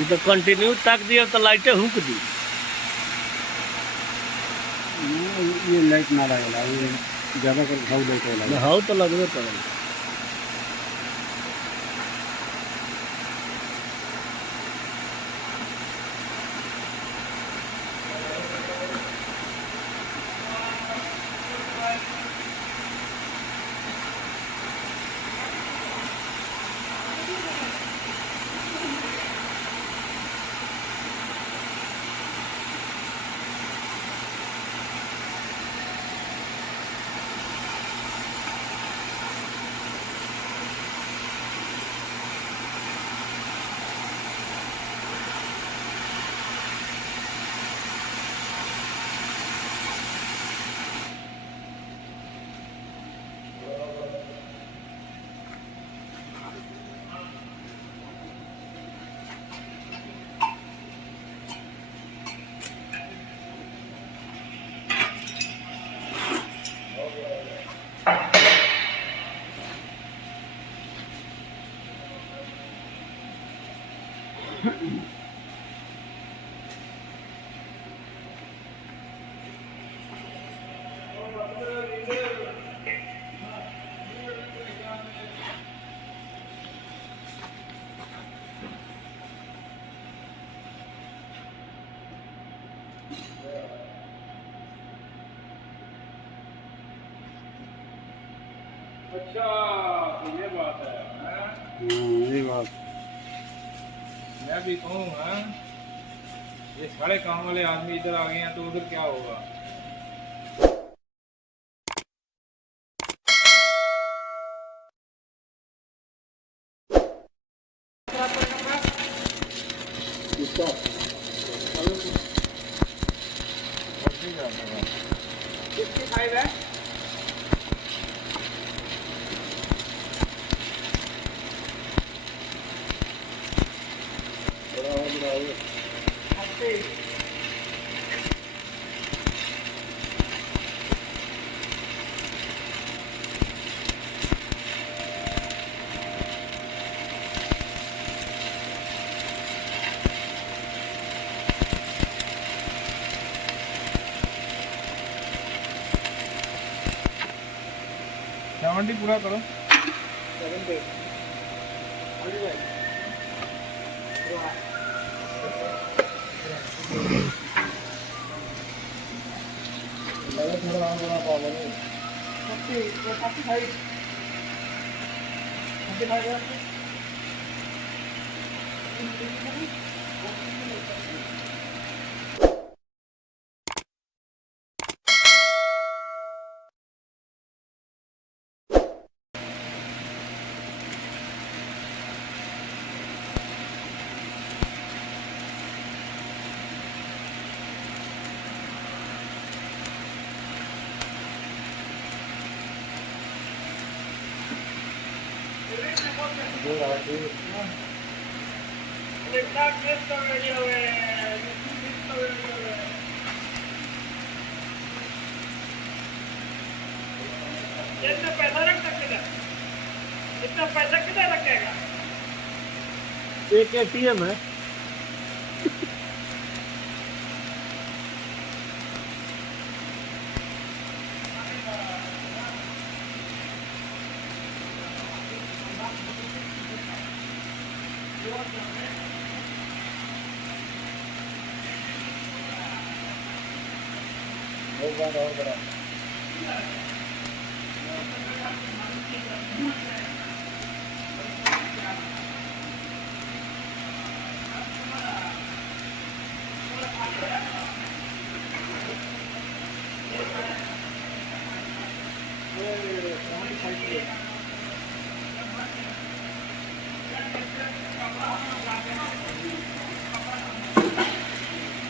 ये तो कंटिन्यू ताक दिया तो लाइटे हुक दी। ये लाइट ना लगेगा, ये ज़्यादा कर घाव लाइट लगेगा। हाउ तो लगबे करेगा। अच्छा, तो ये बात है, ये बात। मैं भी कहूँ ये सारे काम वाले आदमी इधर आ गए हैं तो उधर क्या होगा। सेवेंटी पूरा करो। इतना पैसा रख सकते हैं, इतना पैसा कितना रखेगा? एक एटीएम है।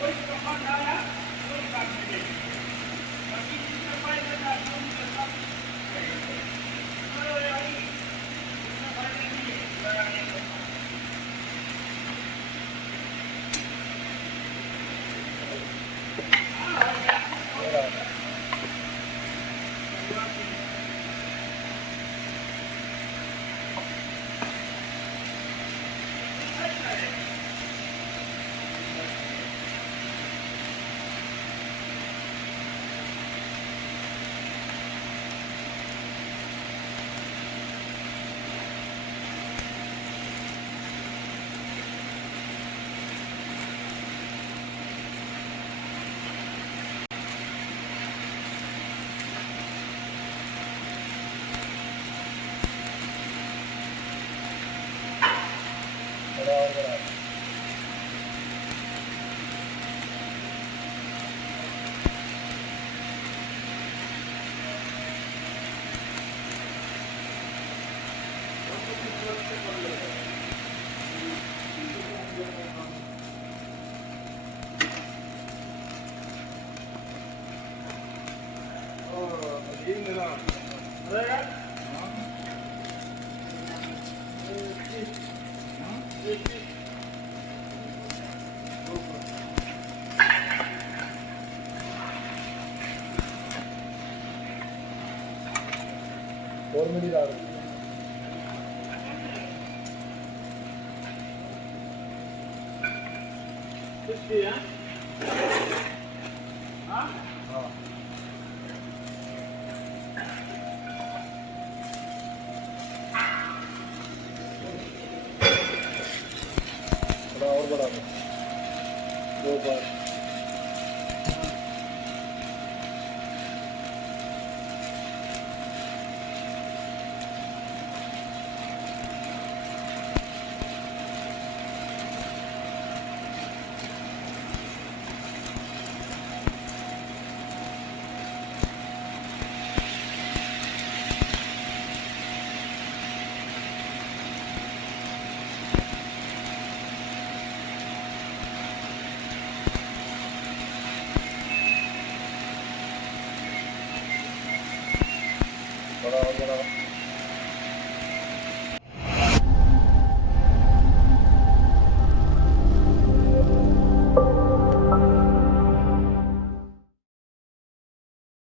कोई कपड़ा डाला, कोई काट दे। बाकी चीज़ में पाई ये मेरा और मिली रहा है और बड़ा